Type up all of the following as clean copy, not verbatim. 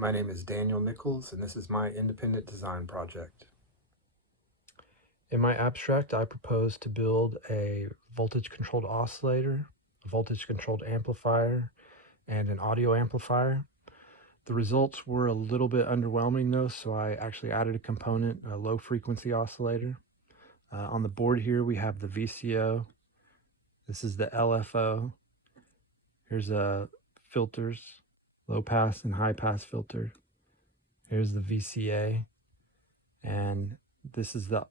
My name is Daniel Nichols, and this is my independent design project. In my abstract, I propose to build a voltage-controlled oscillator, a voltage-controlled amplifier, and an audio amplifier. The results were a little bit underwhelming though, so I actually added a component, a low-frequency oscillator. On the board here, we have the VCO. This is the LFO. Here's filters, low-pass and high-pass filter. Here's the VCA, and this is the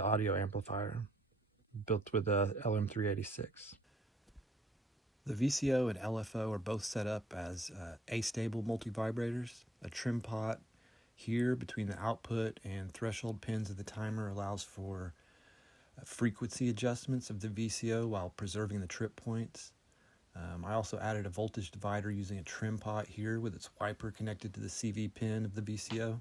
audio amplifier built with a LM386. The VCO and LFO are both set up as astable multivibrators. A trim pot here between the output and threshold pins of the timer allows for frequency adjustments of the VCO while preserving the trip points. I also added a voltage divider using a trim pot here with its wiper connected to the CV pin of the VCO.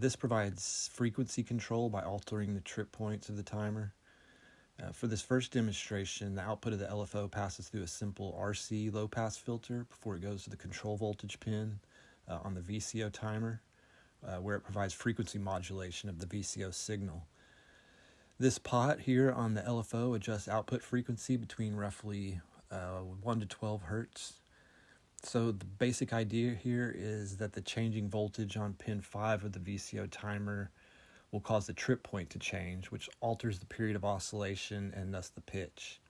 This provides frequency control by altering the trip points of the timer. For this first demonstration, the output of the LFO passes through a simple RC low-pass filter before it goes to the control voltage pin on the VCO timer, where it provides frequency modulation of the VCO signal. This pot here on the LFO adjusts output frequency between roughly 1 to 12 hertz. So the basic idea here is that the changing voltage on pin 5 of the VCO timer will cause the trip point to change, which alters the period of oscillation and thus the pitch.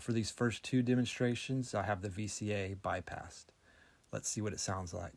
For these first two demonstrations, I have the VCA bypassed. Let's see what it sounds like.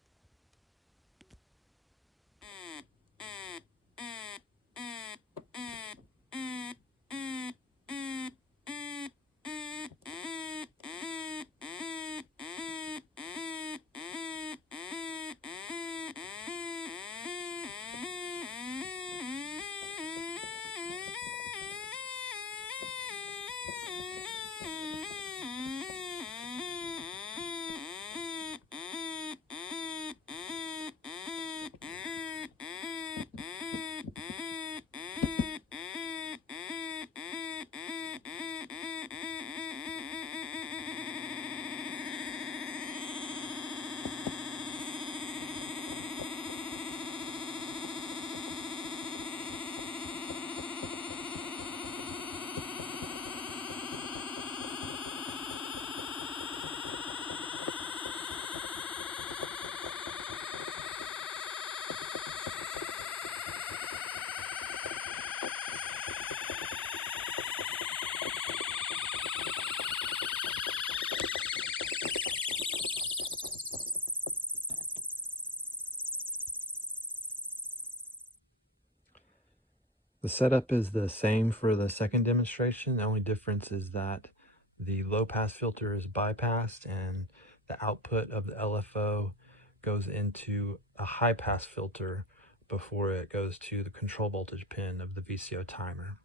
The setup is the same for the second demonstration. The only difference is that the low-pass filter is bypassed and the output of the LFO goes into a high-pass filter before it goes to the control voltage pin of the VCO timer.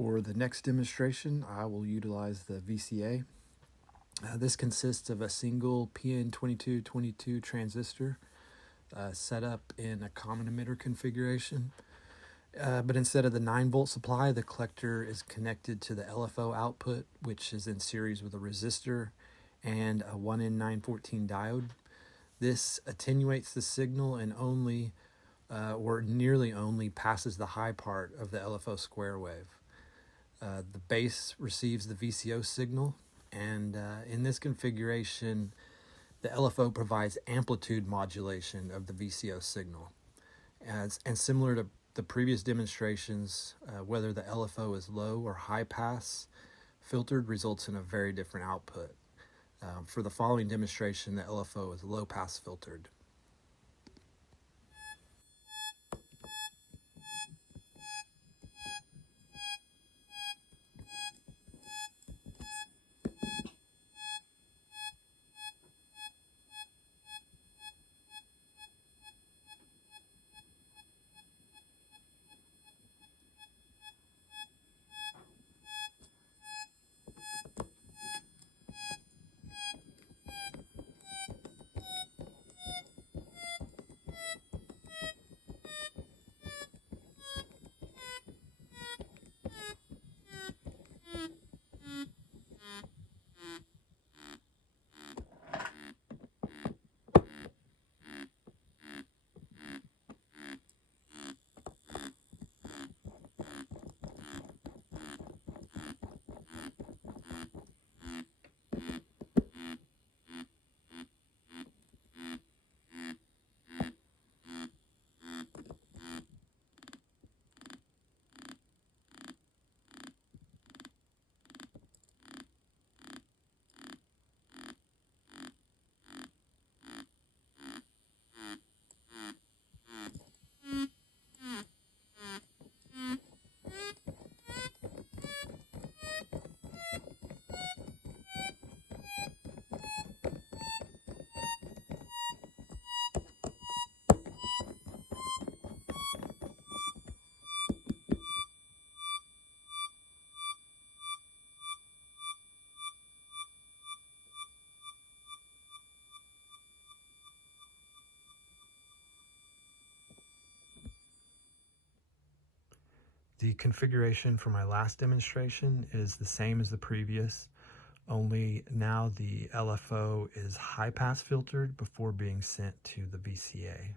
For the next demonstration, I will utilize the VCA. This consists of a single PN2222 transistor set up in a common emitter configuration. But instead of the 9-volt supply, the collector is connected to the LFO output, which is in series with a resistor and a 1N914 diode. This attenuates the signal and only, or nearly only, passes the high part of the LFO square wave. The base receives the VCO signal, and in this configuration, the LFO provides amplitude modulation of the VCO signal. And similar to the previous demonstrations, whether the LFO is low or high pass filtered results in a very different output. For the following demonstration, the LFO is low pass filtered. The configuration for my last demonstration is the same as the previous, only now the LFO is high pass filtered before being sent to the VCA.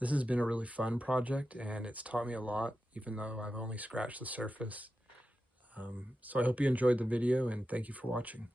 This has been a really fun project, and it's taught me a lot, even though I've only scratched the surface. So I hope you enjoyed the video, and thank you for watching.